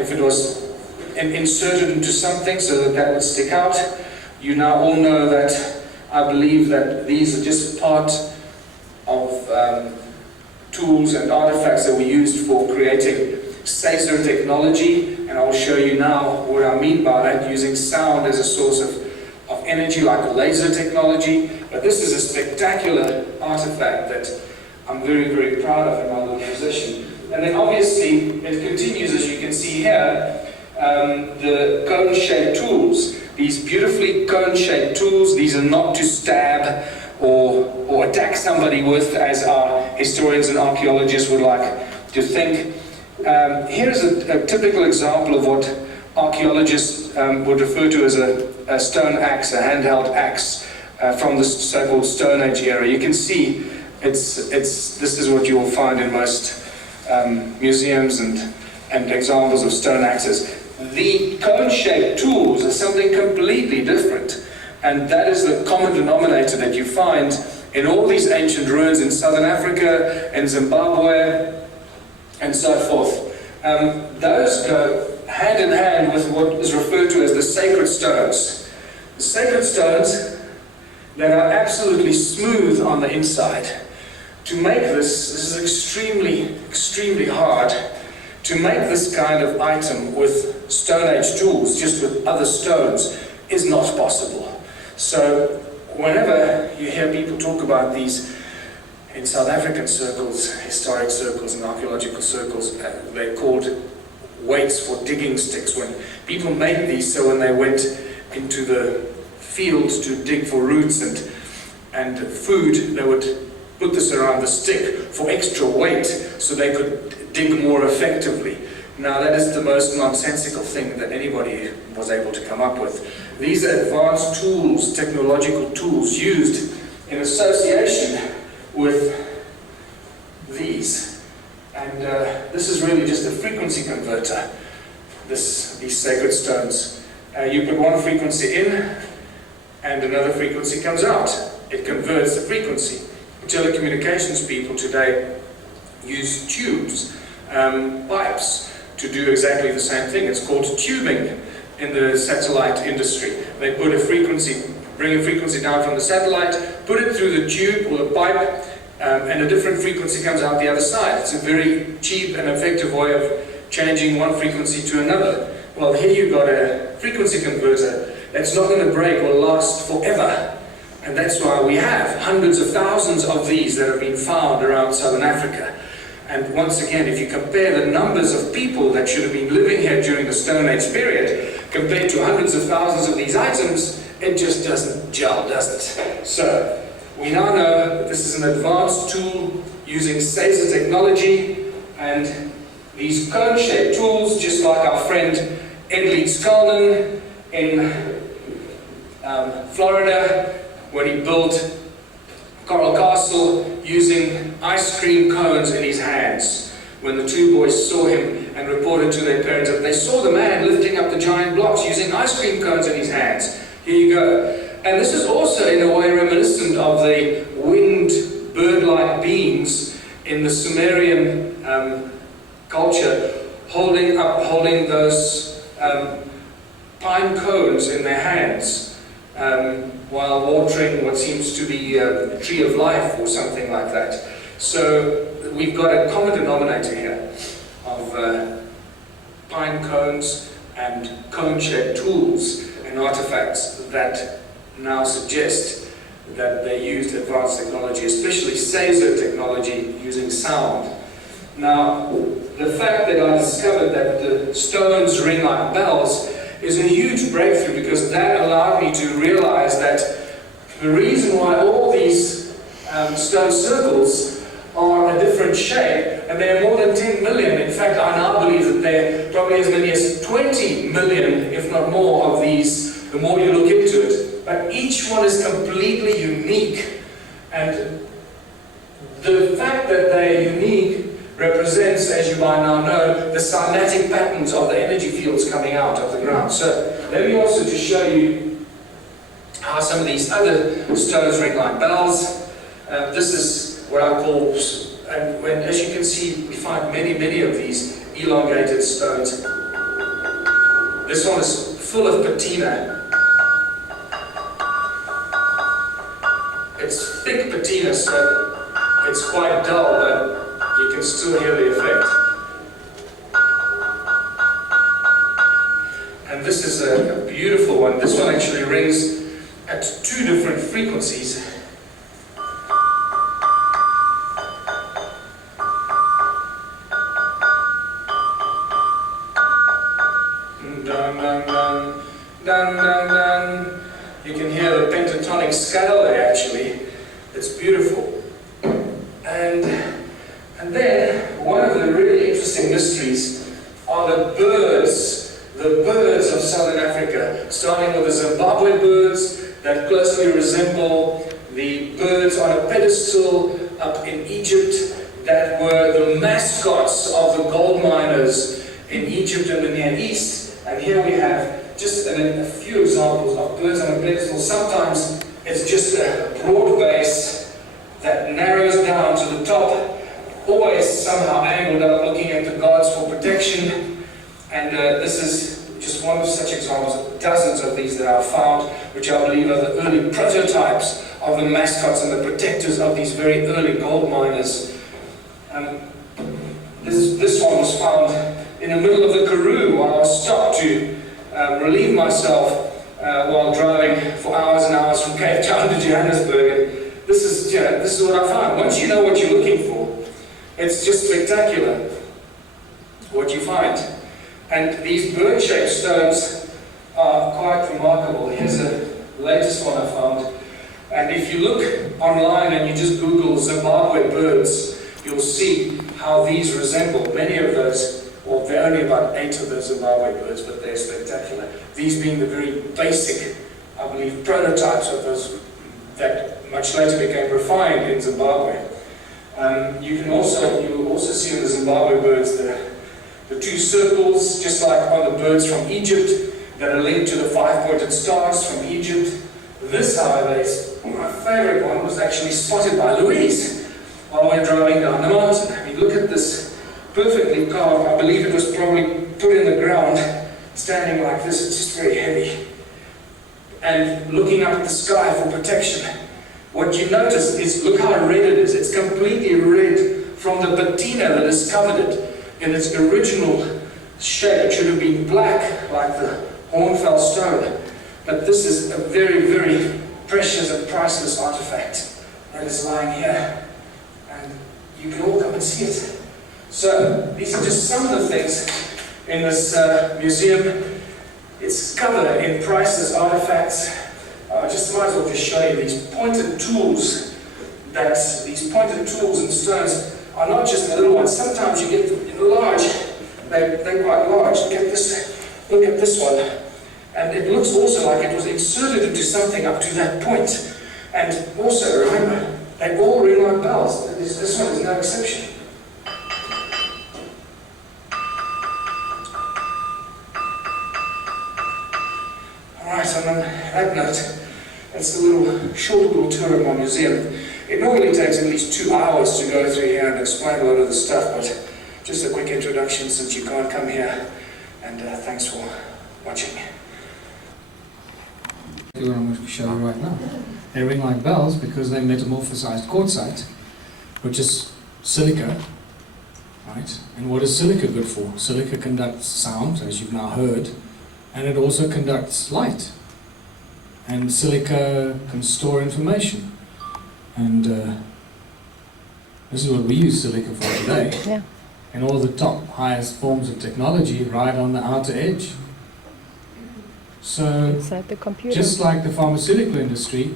if it was inserted into something so that that would stick out. You now all know that I believe that these are just part of tools and artifacts that we used for creating Caesar technology, and I'll show you now what I mean by that, using sound as a source of energy like laser technology. But this is a spectacular artifact that I'm very, very proud of in my little possession. And then obviously it continues, as you can see here, the cone-shaped tools. These beautifully cone-shaped tools, these are not to stab or attack somebody with, as our historians and archaeologists would like to think. Here's a typical example of what archaeologists would refer to as a stone axe, a handheld axe from the so-called Stone Age era. You can see this is what you will find in most museums and examples of stone axes. The cone-shaped tools are something completely different, and that is the common denominator that you find in all these ancient ruins in southern Africa and Zimbabwe and so forth. Those go hand in hand with what is referred to as the sacred stones. The sacred stones that are absolutely smooth on the inside. To make this is extremely, extremely hard. To make this kind of item with Stone Age tools, just with other stones, is not possible. So whenever you hear people talk about these in South African circles, historic circles and archaeological circles, they're called weights for digging sticks. When people made these, so when they went into the fields to dig for roots and food, they would put this around the stick for extra weight so they could dig more effectively. Now that is the most nonsensical thing that anybody was able to come up with. These are advanced tools, technological tools used in association with these. And this is really just a frequency converter, these sacred stones. You put one frequency in and another frequency comes out. It converts the frequency. Telecommunications people today use tubes, pipes, to do exactly the same thing. It's called tubing in the satellite industry. They put a frequency, bring a frequency down from the satellite, put it through the tube or the pipe, and a different frequency comes out the other side. It's a very cheap and effective way of changing one frequency to another. Well, here you've got a frequency converter that's not going to break or last forever. And that's why we have hundreds of thousands of these that have been found around southern Africa. And once again, if you compare the numbers of people that should have been living here during the Stone Age period, compared to hundreds of thousands of these items, it just doesn't gel, does it? So, we now know that this is an advanced tool using Caesar technology, and these cone-shaped tools, just like our friend Edley Skalden in Florida, when he built Coral Castle using ice cream cones in his hands. When the two boys saw him and reported to their parents that they saw the man lifting up the giant blocks using ice cream cones in his hands. Here you go. And this is also in a way reminiscent of the winged bird-like beings in the Sumerian culture, holding those pine cones in their hands while watering what seems to be a tree of life or something like that. So we've got a common denominator here of pine cones and cone-shaped tools and artifacts that now suggest that they used advanced technology, especially Caesar technology using sound. Now, the fact that I discovered that the stones ring like bells is a huge breakthrough, because that allowed me to realize that the reason why all these stone circles are a different shape, and there are more than 10 million. In fact, I now believe that there are probably as many as 20 million, if not more, of these, the more you look into it. But each one is completely unique. And the fact that they are unique represents, as you by now know, the cymatic patterns of the energy fields coming out of the ground. So let me also just show you how some of these other stones ring like bells. This is what I call, and as you can see, we find many of these elongated stones. This one is full of patina. It's thick patina, so it's quite dull, but you can still hear the effect. And this is a beautiful one. This one actually rings at 2 different frequencies. Dun, dun, dun, dun, dun, dun. You can hear the pentatonic scale there actually. It's beautiful. And then one of the really interesting mysteries are the birds of Southern Africa, starting with the Zimbabwe birds that closely resemble the birds on a pedestal up in Egypt that were the mascots of the gold miners in Egypt and the Near East. And here we have just a few examples of birds on a pedestal. Sometimes it's just a broad base that narrows down to the top, always somehow angled up, looking at the gods for protection. And this is just one of such examples, dozens of these that are found, which I believe are the early prototypes of the mascots and the protectors of these very early gold miners. This one was found in the middle of the Karoo while I was stopped to relieve myself while driving for hours and hours from Cape Town to Johannesburg. And this is what I found. Once you know what you're looking for, it's just spectacular what you find. And these bird-shaped stones are quite remarkable. Here's the latest one I found. And if you look online and you just Google Zimbabwe birds, you'll see how these resemble many of those. Well, there are only about 8 of those Zimbabwe birds, but they're spectacular. These being the very basic, I believe, prototypes of those that much later became refined in Zimbabwe. You will also see in the Zimbabwe birds the 2 circles, just like on the birds from Egypt, that are linked to the 5-pointed stars from Egypt. This, however, is my favorite one, was actually spotted by Louise while we were driving down the mountain. I mean, look at this, perfectly carved. I believe it was probably put in the ground, standing like this. It's just very heavy. And looking up at the sky for protection. What you notice is, look how red it is. It's completely red from the patina that has covered it. In its original shape, it should have been black, like the Hornfels stone. But this is a very, very precious and priceless artifact that is lying here. And you can all come and see it. So, these are just some of the things in this museum. It's covered in priceless artifacts. I just might as well just show you these pointed tools. These pointed tools and stones are not just the little ones. Sometimes you get large. They're quite large. Look at this one. And it looks also like it was inserted into something up to that point. And also, remember, they all ring like bells. This one is no exception. Alright, on that note, that's the short little tour of my museum. It normally takes at least 2 hours to go through here and explain a lot of the stuff, but just a quick introduction since you can't come here, and thanks for watching. What I'm going to show you right now. They ring like bells because they metamorphosized quartzite, which is silica, right? And what is silica good for? Silica conducts sound, as you've now heard, and it also conducts light. And silica can store information. And this is what we use silica for today. Yeah. And all the top, highest forms of technology right on the outer edge. So, Inside the computer. just like the pharmaceutical industry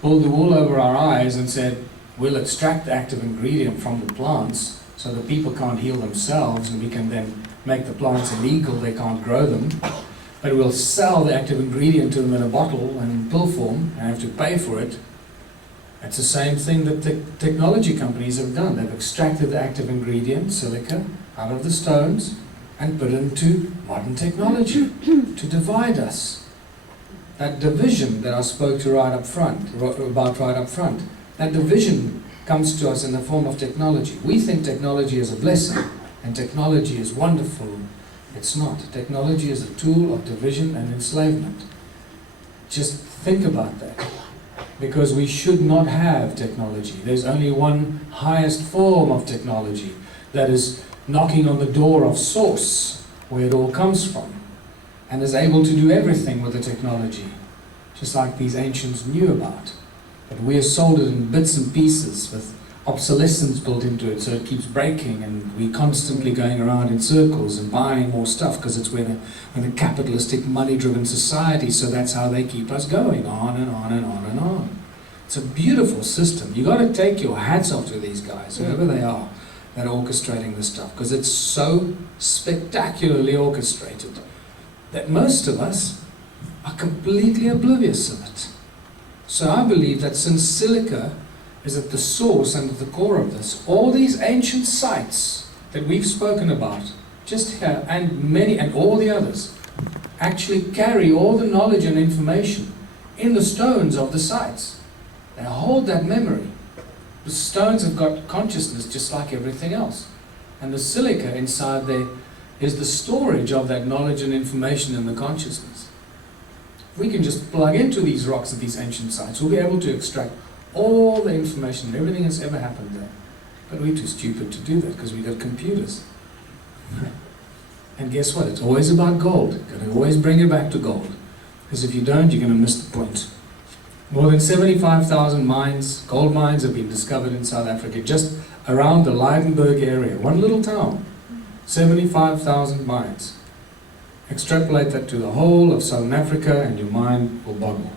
pulled the wool over our eyes and said, we'll extract the active ingredient from the plants so that people can't heal themselves and we can then make the plants illegal, they can't grow them. But we'll sell the active ingredient to them in a bottle and in pill form and have to pay for it. It's the same thing that the technology companies have done. They've extracted the active ingredient, silica, out of the stones and put it into modern technology to divide us. That division that I spoke to about right up front, that division comes to us in the form of technology. We think technology is a blessing and technology is wonderful It's not. Technology is a tool of division and enslavement. Just think about that. Because we should not have technology. There's only one highest form of technology that is knocking on the door of source, where it all comes from, and is able to do everything with the technology, just like these ancients knew about. But we are sold it in bits and pieces with obsolescence built into it, so it keeps breaking, and we're constantly going around in circles and buying more stuff because it's we're in a capitalistic, money-driven society, so that's how they keep us going on and on and on and on. It's a beautiful system. You've got to take your hats off to these guys, whoever they are, that are orchestrating this stuff, because it's so spectacularly orchestrated that most of us are completely oblivious of it. So I believe that since silica is at the source and at the core of this, all these ancient sites that we've spoken about, just here, and many, and all the others, actually carry all the knowledge and information in the stones of the sites. They hold that memory. The stones have got consciousness just like everything else. And the silica inside there is the storage of that knowledge and information in the consciousness. If we can just plug into these rocks at these ancient sites, we'll be able to extract all the information, everything that's ever happened there. But we're too stupid to do that because we've got computers. And guess what? It's always about gold. You've got to always bring it back to gold. Because if you don't, you're going to miss the point. More than 75,000 mines, gold mines, have been discovered in South Africa, just around the Lydenburg area, one little town. 75,000 mines. Extrapolate that to the whole of Southern Africa and your mind will boggle.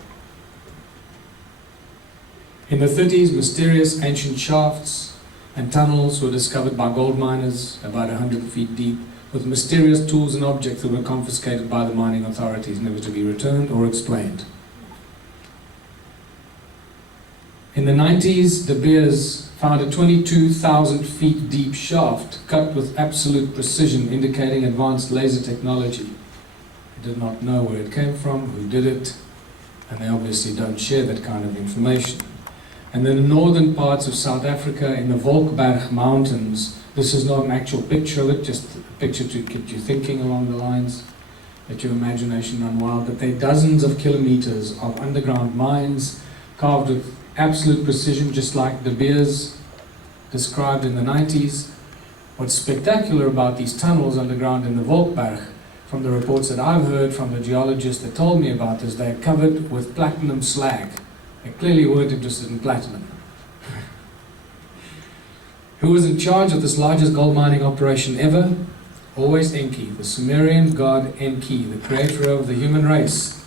In the 30s, mysterious ancient shafts and tunnels were discovered by gold miners about 100 feet deep, with mysterious tools and objects that were confiscated by the mining authorities, never to be returned or explained. In the 90s, De Beers found a 22,000 feet deep shaft cut with absolute precision, indicating advanced laser technology. They did not know where it came from, who did it, and they obviously don't share that kind of information. And then the northern parts of South Africa, in the Volkberg Mountains, this is not an actual picture of it, just a picture to get you thinking along the lines, let your imagination run wild, but there are dozens of kilometers of underground mines carved with absolute precision, just like De Beers described in the 90s. What's spectacular about these tunnels underground in the Volkberg, from the reports that I've heard from the geologists that told me about this, they're covered with platinum slag. They clearly weren't interested in platinum. Who was in charge of this largest gold mining operation ever? Always Enki, the Sumerian god Enki, the creator of the human race.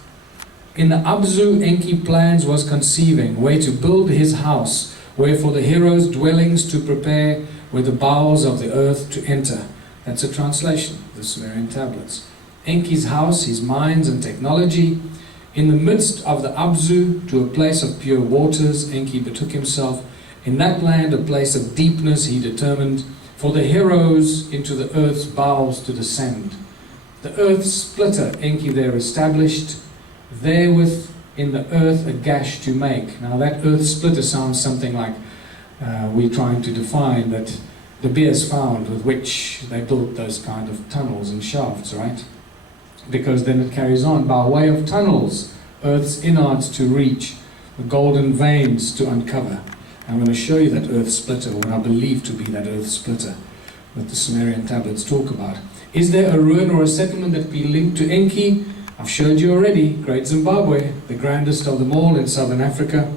In the Abzu, Enki plans was conceiving where to build his house, where for the heroes' dwellings to prepare, where the bowels of the earth to enter. That's a translation of the Sumerian tablets. Enki's house, his mines and technology. In the midst of the Abzu, to a place of pure waters, Enki betook himself. In that land, a place of deepness, he determined for the heroes into the earth's bowels to descend. The earth splitter Enki there established, therewith in the earth a gash to make. Now that earth splitter sounds something like we're trying to define that De Beers found, with which they built those kind of tunnels and shafts, right? Because then it carries on, by way of tunnels, earth's innards to reach, the golden veins to uncover. I'm going to show you that earth splitter, what I believe to be that earth splitter that the Sumerian tablets talk about. Is there a ruin or a settlement that be linked to Enki? I've showed you already, Great Zimbabwe, the grandest of them all in southern Africa,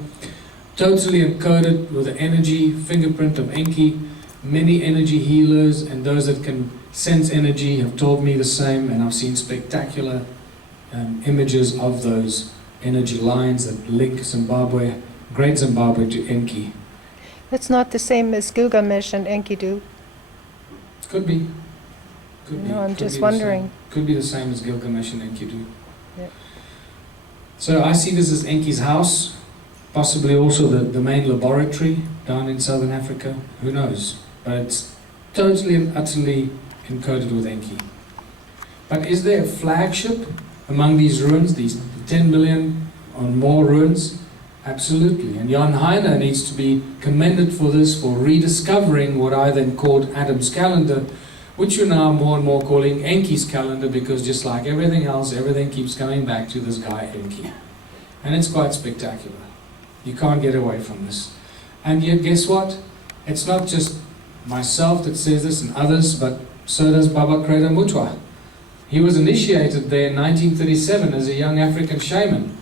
totally encoded with the energy fingerprint of Enki. Many energy healers and those that can sense energy have told me the same, and I've seen spectacular images of those energy lines that link Zimbabwe, Great Zimbabwe, to Enki. It's not the same as Gilgamesh and Enkidu. Could be. Could be. No, I'm Could just be wondering. Could be the same as Gilgamesh and Enkidu. Yep. So I see this as Enki's house, possibly also the main laboratory down in southern Africa. Who knows? But it's totally and utterly encoded with Enki. But is there a flagship among these ruins, these 10 million or more ruins? Absolutely. And Jan Heine needs to be commended for this, for rediscovering what I then called Adam's calendar, which we're now more and more calling Enki's calendar, because just like everything else, everything keeps coming back to this guy Enki. And it's quite spectacular. You can't get away from this. And yet, guess what? It's not just myself that says this and others, but so does Baba Kreda Mutwa. He was initiated there in 1937 as a young African shaman.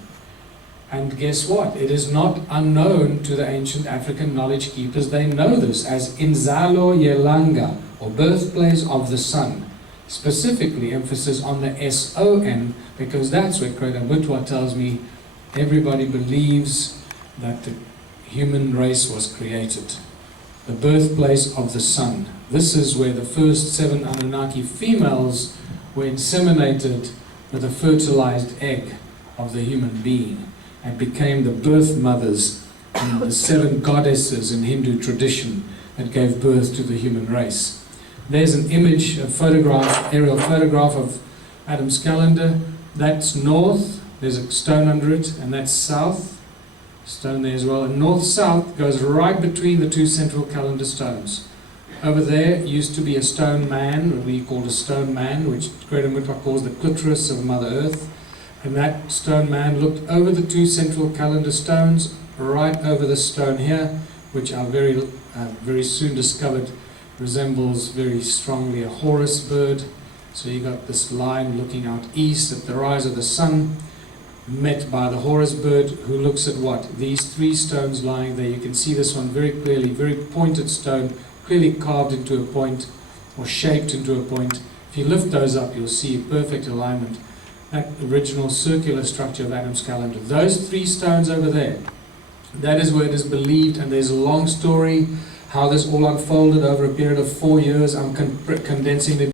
And guess what? It is not unknown to the ancient African knowledge keepers. They know this as Inzalo Yelanga, or birthplace of the sun. Specifically emphasis on the S-O-N, because that's where Kreda Mutwa tells me everybody believes that the human race was created. The birthplace of the sun. This is where the first 7 Anunnaki females were inseminated with a fertilized egg of the human being and became the birth mothers and the 7 goddesses in Hindu tradition that gave birth to the human race. There's an image, a photograph, aerial photograph of Adam's calendar. That's north, there's a stone under it, and that's south, stone there as well. And north-south goes right between the 2 central calendar stones. Over there used to be a stone man, what we called a stone man, which Kreda Mutwa calls the clitoris of Mother Earth. And that stone man looked over the 2 central calendar stones, right over the stone here, which I very soon discovered resembles very strongly a Horus bird. So you got this line looking out east at the rise of the sun, met by the Horus bird, who looks at what? These 3 stones lying there. You can see this one very clearly, very pointed stone, clearly carved into a point or shaped into a point. If you lift those up, you'll see perfect alignment. That original circular structure of Adam's calendar. Those 3 stones over there, that is where it is believed, and there's a long story how this all unfolded over a period of 4 years. I'm condensing it